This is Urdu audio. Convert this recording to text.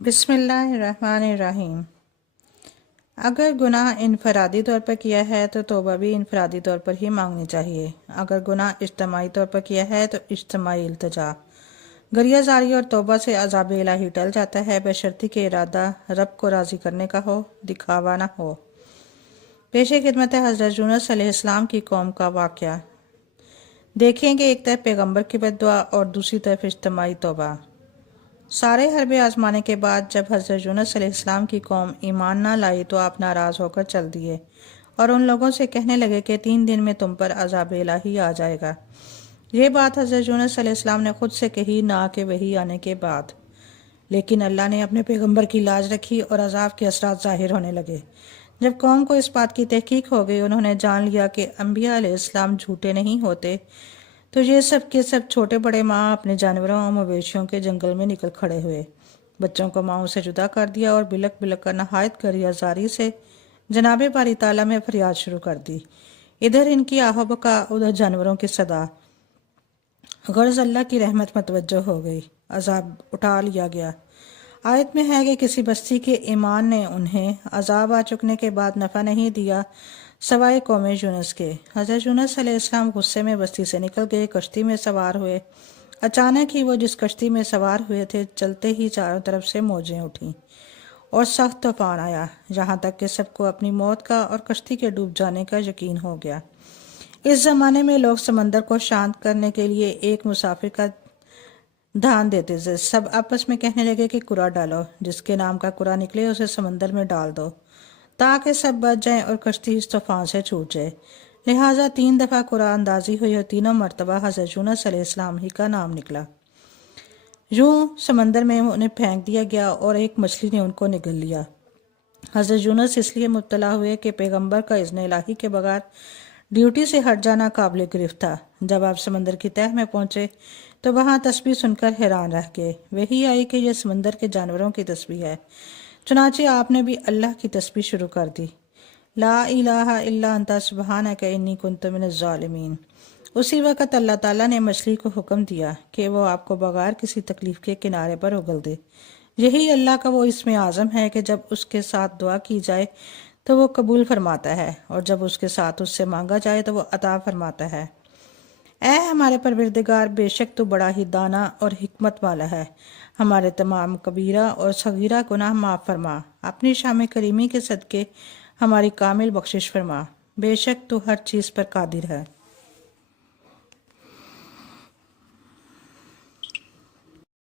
بسم اللہ الرحمن الرحیم۔ اگر گناہ انفرادی طور پر کیا ہے تو توبہ بھی انفرادی طور پر ہی مانگنی چاہیے۔ اگر گناہ اجتماعی طور پر کیا ہے تو اجتماعی التجا، گریہ زاری اور توبہ سے عذاب الہی ٹل جاتا ہے، بشرطی کہ ارادہ رب کو راضی کرنے کا ہو، دکھاوا نہ ہو۔ پیش خدمت ہے حضرت یونس علیہ السلام کی قوم کا واقعہ۔ دیکھیں کہ ایک طرف پیغمبر کی بد دعا اور دوسری طرف اجتماعی توبہ۔ سارے حربے آزمانے کے بعد جب حضرت یونس علیہ السلام کی قوم ایمان نہ لائی تو آپ ناراض ہو کر چل دیے اور ان لوگوں سے کہنے لگے کہ 3 دن میں تم پر عذاب الہی آ جائے گا۔ یہ بات حضرت یونس علیہ السلام نے خود سے کہی، نہ کہ وحی آنے کے بعد، لیکن اللہ نے اپنے پیغمبر کی لاج رکھی اور عذاب کے اثرات ظاہر ہونے لگے۔ جب قوم کو اس بات کی تحقیق ہو گئی، انہوں نے جان لیا کہ انبیاء علیہ السلام جھوٹے نہیں ہوتے، تو یہ سب کے سب چھوٹے بڑے ماں اپنے جانوروں اور مویشیوں کے جنگل میں نکل کھڑے ہوئے، بچوں کو ماؤں سے جدا کر دیا اور بلک بلک کر نہایت گریہ زاری سے جناب باری تعالیٰ میں فریاد شروع کر دی۔ ادھر ان کی آہ و بکا، ادھر جانوروں کی صدا۔ غرض اللہ کی رحمت متوجہ ہو گئی، عذاب اٹھا لیا گیا۔ آیت میں ہے کہ کسی بستی کے ایمان نے انہیں عذاب آ چکنے کے بعد نفع نہیں دیا سوائے قوم یونس کے۔ حضرت یونس علیہ السلام غصے میں بستی سے نکل گئے، کشتی میں سوار ہوئے۔ اچانک ہی وہ جس کشتی میں سوار ہوئے تھے، چلتے ہی چاروں طرف سے موجیں اٹھیں اور سخت طوفان آیا، جہاں تک کہ سب کو اپنی موت کا اور کشتی کے ڈوب جانے کا یقین ہو گیا۔ اس زمانے میں لوگ سمندر کو شانت کرنے کے لیے ایک مسافر کا دھان دیتے تھے۔ سب آپس میں کہنے لگے کہ کرا ڈالو، جس کے نام کا کرا نکلے اسے سمندر میں ڈال دو تاکہ سب بچ جائیں اور کشتی اس طوفان سے چھوٹ جائے۔ لہٰذا 3 دفعہ قرآن اندازی ہوئی اور تینوں مرتبہ حضرت یونس علیہ السلام ہی کا نام نکلا۔ یوں سمندر میں انہیں پھینک دیا گیا اور ایک مچھلی نے ان کو نگل لیا۔ حضرت یونس اس لیے مبتلا ہوئے کہ پیغمبر کا اذن الہی کے بغیر ڈیوٹی سے ہٹ جانا قابل گرفت تھا۔ جب آپ سمندر کی تہہ میں پہنچے تو وہاں تسبیح سن کر حیران رہ گئے۔ وہی آئی کہ یہ سمندر کے جانوروں کی تسبیح ہے۔ چنانچہ آپ نے بھی اللہ کی تسبیح شروع کر دی، لا الہ الا انت سبحانک انی کنت من الظالمین۔ اسی وقت اللہ تعالیٰ نے مچھلی کو حکم دیا کہ وہ آپ کو بغیر کسی تکلیف کے کنارے پر اگل دے۔ یہی اللہ کا وہ اسم اعظم ہے کہ جب اس کے ساتھ دعا کی جائے تو وہ قبول فرماتا ہے، اور جب اس کے ساتھ اس سے مانگا جائے تو وہ عطا فرماتا ہے۔ اے ہمارے پروردگار، بے شک تو بڑا ہی دانا اور حکمت والا ہے، ہمارے تمام کبیرہ اور صغیرہ گناہ معاف فرما، اپنی شام کریمی کے صدقے ہماری کامل بخشش فرما، بے شک تو ہر چیز پر قادر ہے۔